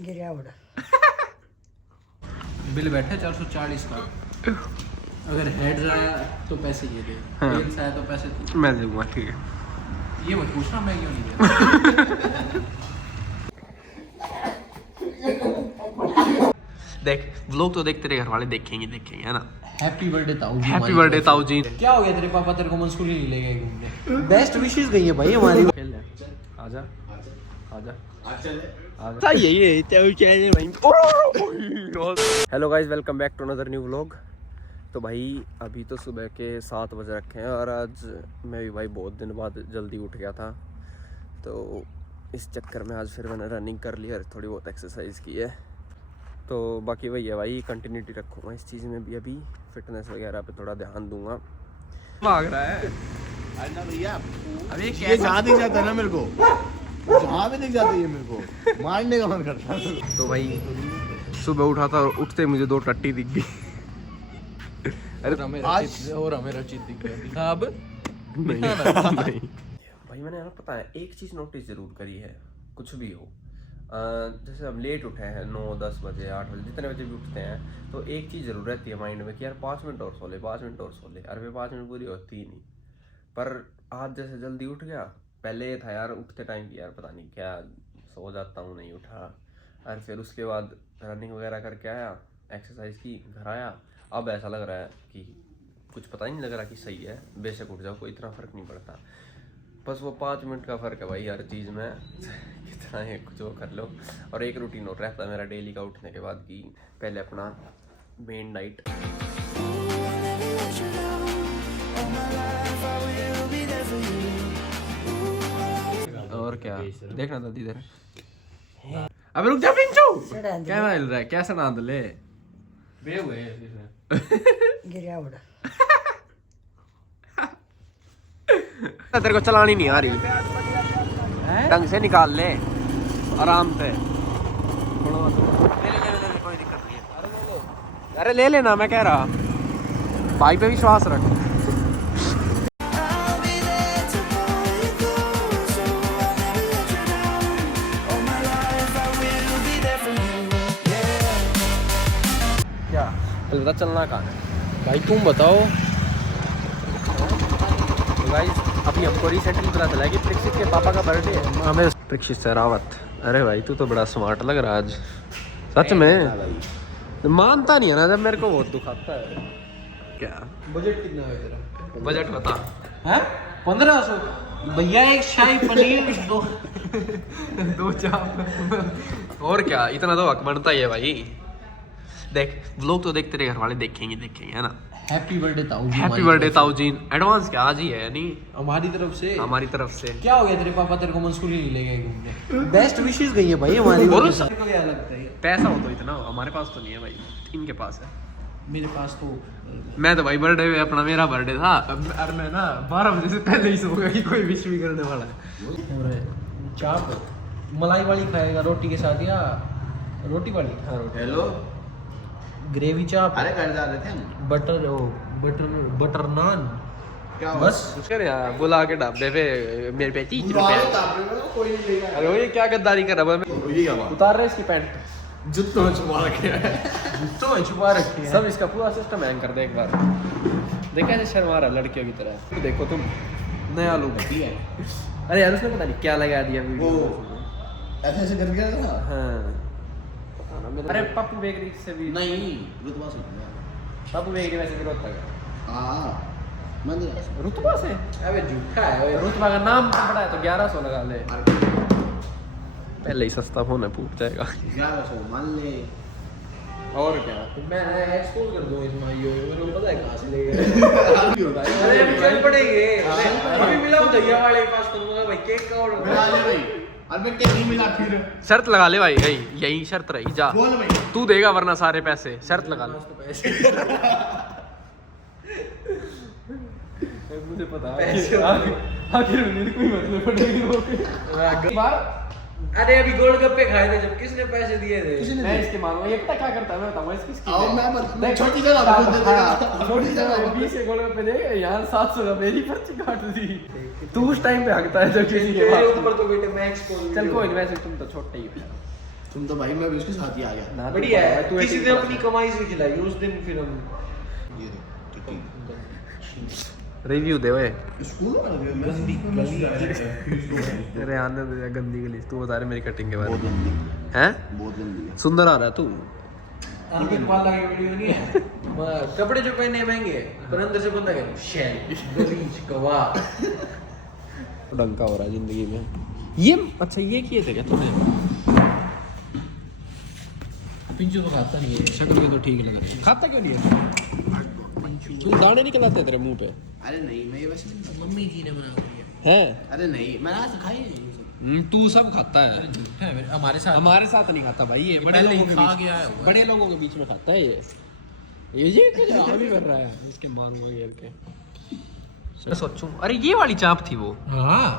गिरा उड़ा बिल बैठे 440 का। अगर हेड्स आया तो पैसे ये दे, टेल्स आया तो पैसे तू। मैं दूंगा, ठीक है। ये मत पूछना मैं क्यों नहीं दे। देख व्लॉग तो देख, तेरे घर वाले देखेंगे है ना। हैप्पी बर्थडे ताऊ जी। हैप्पी बर्थडे ताऊ जी। क्या हो गया तेरे पापा तेरे को मंसूरी नहीं ले गए घूमने? बेस्ट विशेस गई है भाई हमारी। आजा आजा hello guys, welcome back to another new vlog. तो भाई अभी तो सुबह के 7 बज रखे हैं और आज मैं भी भाई बहुत दिन बाद जल्दी उठ गया था, तो इस चक्कर में आज फिर मैंने रनिंग कर ली और थोड़ी बहुत एक्सरसाइज की है। तो बाकी वही है भाई, कंटिन्यूटी रखूँगा इस चीज़ में भी, अभी फिटनेस वगैरह पे थोड़ा ध्यान दूंगा। भाग रहा है भैया, अभी ये जहाँ दिख जाता है ना मेरे को, जहाँ भी दिख जाता है ये मेरे को मारने का मन करता है। तो भाई सुबह उठा था और उठते मुझे 2 टट्टी दिख गई। अरे हमें रचित दिख गया अब नहीं नहीं भाई, मैंने ना पता है एक चीज़ नोटिस ज़रूर करी है, कुछ भी हो, जैसे हम लेट उठे हैं 9-10 बजे 8 बजे जितने बजे भी उठते हैं, तो एक चीज़ ज़रूर रहती है माइंड में कि यार 5 मिनट और सो ले, 5 मिनट और सो ले। अरे वे 5 मिनट पूरी होती ही नहीं। पर आज जैसे जल्दी उठ गया, पहले ये था यार उठते टाइम की यार पता नहीं क्या सो जाता हूँ, नहीं उठा। और फिर उसके बाद रनिंग वगैरह करके आया, एक्सरसाइज की, घर आया, अब ऐसा लग रहा है कि कुछ पता ही नहीं लग रहा कि सही है, बेशक उठ जाओ कोई इतना फ़र्क नहीं पड़ता। बस वो 5 मिनट का फ़र्क है भाई हर चीज़ में। कितना है कुछ वो कर लो। और एक रूटीन और रहता है मेरा डेली का उठने के बाद कि पहले अपना मेन डाइट, और क्या देखना था इधर। अब रुक जा पिंचू, क्या मिल रहा है, कैसा नाद ले बे हुए गिरा उड़ा तेरे को चलानी नहीं आ रही, ढंग से निकाल ले आराम से। ले कोई दिक्कत नहीं है। अरे ले लेना, मैं कह रहा भाई पे विश्वास रख। क्या अलविदा चलना कहाँ है भाई तुम बताओ। तो गाइस अभी हमको रिसेंटली पता चला कि प्रिक्सित के पापा का बर्थडे है। हमें प्रिक्सित सहरावत, अरे भाई तू तो बड़ा स्मार्ट लग रहा है आज, सच में। मानता नहीं है ना जब मेरे को बहुत दुखाता है। क्या बजट कितना है तेरा? बजट बता। हैं 1500 भैया, एक शाही पनीर दो चाप और क्या, इतना तो हक बनता ही है भाई। देख व्लॉग तो देख, तेरे घर वाले देखेंगे है ना। हैप्पी बर्थडे ताऊ जी। हैप्पी बर्थडे ताऊ जी। एडवांस क्या आज ही है नहीं हमारी तरफ से। हमारी तरफ से। क्या हो गया तेरे पापा तेरे को मंसूरी नहीं ले गए घूमने? बेस्ट विशेस गई है भाई हमारी। और तेरे को क्या लगता है? पैसा हो तो इतना, हमारे पास तो नहीं है भाई, इनके पास है। मेरे पास तो मैं तो भाई बर्थडे में अपना, मेरा बर्थडे था और मैं ना 12 बजे से पहले ही सो गया कि कोई विश भी करने वाला है। और चाप मलाई वाली खाएगा रोटी के साथ या रोटी वाली? हाँ रोटी। हेलो, ग्रेवी चाप। अरे घर जा रहे थे हम। बटर नान। क्या बस कर यार बुला के ढाबे पे मेरे पे 30 बुला रुपए। लो, तापरे में कोई नहीं लेगा। अरे वो ये क्या गद्दारी कर रहा है। ये क्या बात? उतार रहे इसकी पैंट, जुत्तों में छुपा रखे हैं। तो छुपा रखी है सब इसका पूरा सिस्टम हैंग कर दे एक बार। देखा ऐसे शर्मा रहा लड़कियों की तरह। तो देखो तुम नया लुक दिया है। अरे यार उसने पता नहीं क्या लगा दिया वीडियो में। ऐसे ऐसे करके ना। हाँ पता ना मेरे। अरे पप्पू बेकरी से भी नहीं, रुतबा से। पप्पू बेकरी वैसे भी रोहतक है। हाँ, मंदिर। रुतबा से? अबे झूठा है। रुतबा का नाम बड़ा है तो 1100 लगा ले। पहले ही सस्ता फोन है, फूट जाएगा। 1100 मान ले। और क्या, मैं एक्सपोज कर दूं इस माइयो, मेरे को पता है कहां से ले गए। अरे हम चल पड़ेंगे। अभी मिला भैया वाले के पास, करूंगा भाई केक का ऑर्डर। मिला ले भाई। अरे मैं नहीं मिला फिर। शर्त लगा ले भाई, यही शर्त रही, जा बोल भाई। तू देगा वरना सारे पैसे, शर्त लगा ले। मुझे पता है आखिर मेरे कोई मतलब पड़ेगी। अरे अभी गोलगप्पे खाए थे जब, किसने पैसे दिए थे? मैं इसके मारूंगा, ये पता क्या करता है मैं बताऊंगा इसकी आओ मैं छोटी जगह बोल देता हूं। छोटी जगह 20 के गोलगप्पे दे यार, 700 का मेरी पर्ची काट दी। तू उस टाइम पे हकता है जब किसी के पास। ऊपर तो बेटे मैं एक्सपोज। चल कोई नहीं, वैसे तुम तो छोटे ही हो। तुम तो भाई मैं भी उसके साथ ही आ गया। बढ़िया है, किसी दिन अपनी कमाई से खिलाई उस दिन फिर हम ये देख टिक्की रिव्यू दे ओए। स्कूल में गंदी गली तेरे आने दे गंदी गली। तू बता रहे मेरी कटिंग के बारे बहुत में गंदी हैं? बहुत गंदी है। सुंदर आ रहा है तू। अंकित पाला की वीडियो नहीं है कपड़े जो पहने महंगे पर अंदर से बंदा कहता शैल गलीज गवा डंका हो रहा है जिंदगी में। ये अच्छा ये किए थे क्या तूने? पिंचू तो खाता नहीं है शक्ल में तो ठीक लग रहा है। खाता क्यों नहीं है? तू दाने निकल आते तेरे मुंह पे अरे नहीं मैं ये वैसे नहीं खाता। मम्मी जी ने बना दिया हैं? अरे नहीं मैंने आज खाई नहीं। तू सब खाता है। है मेरे हमारे साथ हमारे साथ नहीं खाता भाई। ये बड़े पहले लोगों ही के खा बीच गया है वो। बड़े लोगों के बीच में खाता है ये कुछ आम ही कर रहा है। इसके मारूंगा घेर के। मैं सोचूं अरे ये वाली चाप थी वो। हाँ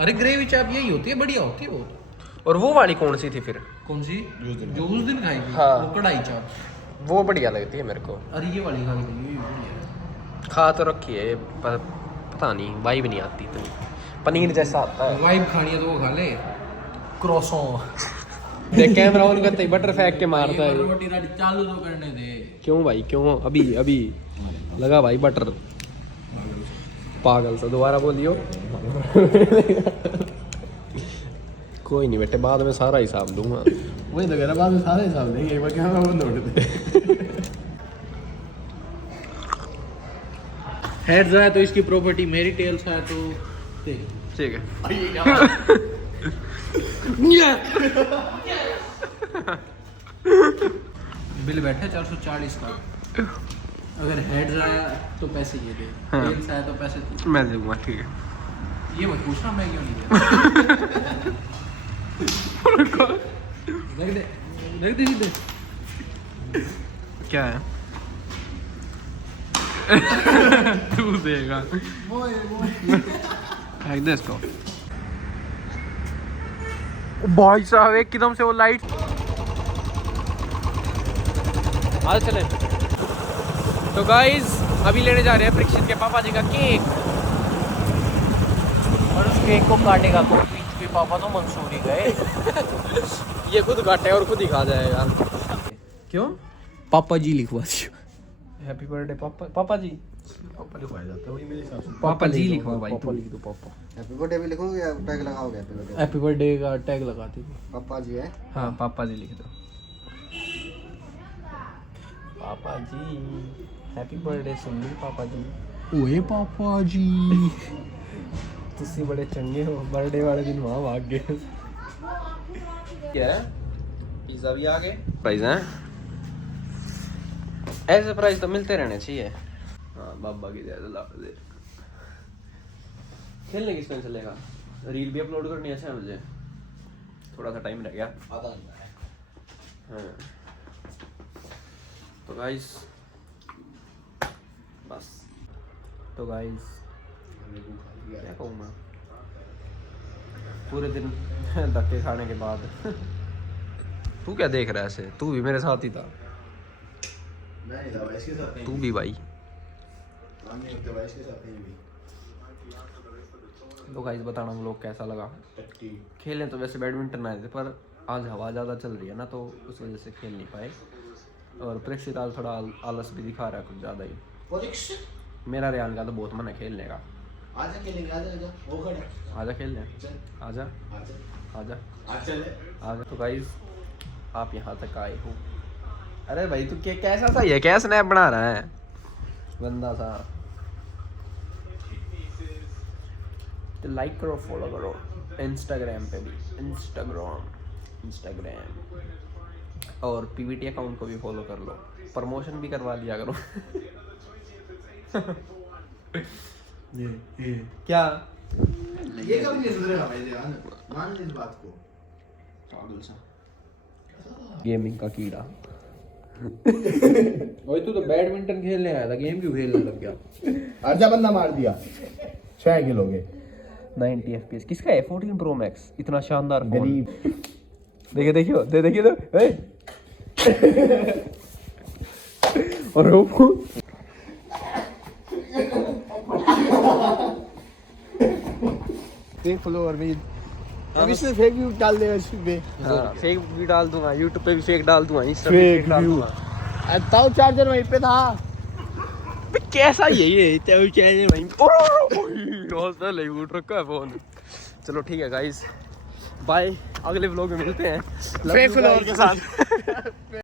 अरे ग्रेवी चाप यही होती है बढ़िया होती है वो और वो वाली कौन सी थी फिर? कौन सी जो उस दिन खाई थी हाँ। वो कढ़ाई चाप वो बढ़िया लगती है मेरे को। अरे ये वाली खा ली ये बढ़िया है खा तो रखी है पर पता नहीं वाइब नहीं आती इतनी। पनीर जैसा आता है। वाइब खानी है तो वो खा ले क्रॉसों देख कैमरा ऑन करते ही बटर फेंक के मारता है। रोटी राटी चालू तो करने दे क्यों भाई क्यों? अभी अभी लगा भाई बटर। पागल सा दोबारा बोलियो। कोई नहीं बेटे बाद में सारा हिसाब दूंगा। वही तो कह रहा बाद में सारे हिसाब देंगे एक बार कैमरा बंद हो गए। हेड्स आया तो इसकी प्रॉपर्टी मेरी, टेल्स आया तो तेरी। ठीक है। बिल बैठा 440 का। अगर हेड्स आया तो पैसे ये दे, हाँ। टेल्स आया तो पैसे तू। मैं दूंगा ठीक है। ये मत पूछना मैं क्यों नहीं दे रख दे सीधे। क्या है? तू देगा। फेंक दे इसको। भाई साहब एकदम से वो लाइट आज चले। तो गाइस अभी लेने जा रहे हैं परीक्षित के पापा जी का केक और उस केक को काटेगा कौन? के पापा तो मंसूरी गए। ये खुद काटे और खुद ही खा जाएगा। क्यों? पापा जी लिखवा दियो। हैप्पी बर्थडे पापा। पापा जी पापा लिखवाया जाता है वही मेरे हिसाब से। पापा जी लिखवा भाई पापा तू। लिख दो पापा। हैप्पी बर्थडे भी लिखोगे या टैग लगाओगे हैप्पी बर्थडे? हैप्पी बर्थडे का टैग लगाते थे। पापा जी है। हाँ पापा जी लिख दो। पापा जी हैप्पी बर्थडे सुन ली पापा जी। ओए पापा जी तुसी बड़े चंगे हो। बर्थडे वाले दिन वहाँ भाग गए। क्या है? पिज्जा भी आ गए। प्राइस हैं? ऐसे प्राइस तो मिलते रहने चाहिए। हाँ बाबा की जय। खेलने किस टाइम चलेगा? रील भी अपलोड करनी है 6 बजे। थोड़ा सा टाइम रह गया। आधा घंटा है। हाँ तो गाइस बस। तो गाइस क्या कहूँ मैं पूरे दिन धक्के खाने के बाद। तू क्या देख रहा है ऐसे? तू भी मेरे साथ ही था। मैं नहीं था भाई इसके साथ तू भी भाई। नहीं तो भाई इसके साथ नहीं भी। तो गाइस बताना व्लॉग कैसा लगा। टट्टी खेलें तो वैसे बैडमिंटन आए थे पर आज हवा ज़्यादा चल रही है ना तो उस वजह से खेल नहीं पाए। और परीक्षित आज थोड़ा आलस भी दिखा रहा है कुछ ज़्यादा ही। परीक्षित मेरा रेहान का तो बहुत मन है खेलने का। आजा खेलेंगे आजा वो खड़े आजा खेलने। चल आजा आजा आजा आज चले आजा। तो गाइस आप यहाँ तक आए हो। अरे भाई तू क्या कैसा सा ये क्या स्नैप बना रहा है गंदा सा? तो लाइक करो फॉलो करो इंस्टाग्राम पे भी। इंस्टाग्राम और पीवीटी अकाउंट को भी फॉलो कर लो। प्रमोशन भी करवा दिया करो। ये क्या ये कभी नहीं सुधरेगा भाई ध्यान मान ले इस बात को। पागल सा गेमिंग का कीड़ा। ओए तू तो बैडमिंटन खेलने आया था, गेम क्यों खेलने लग गया? आजा बंदा मार दिया 6 किलो के 90 FPS किसका है? 14 Pro Max इतना शानदार फोन। गरीब देखिए देखियो देखिए तो और वो देख फ्लोर में अब इसमें फेक व्यू डाल देगा इस पे। हाँ, फेक भी डाल दूंगा, यूट्यूब पे भी फेक डाल दूंगा, इंस्टा पे फेक फेक डाल व्यू। दूंगा। ताऊ चार्जर वहीं पे था। बे कैसा ये तो चैनल वहीं हॉस्टल है, उठ रखा है फोन। चलो ठीक है गाइस, बाय, अगले व्लॉग में मिलते हैं फेक फ्लोर के साथ।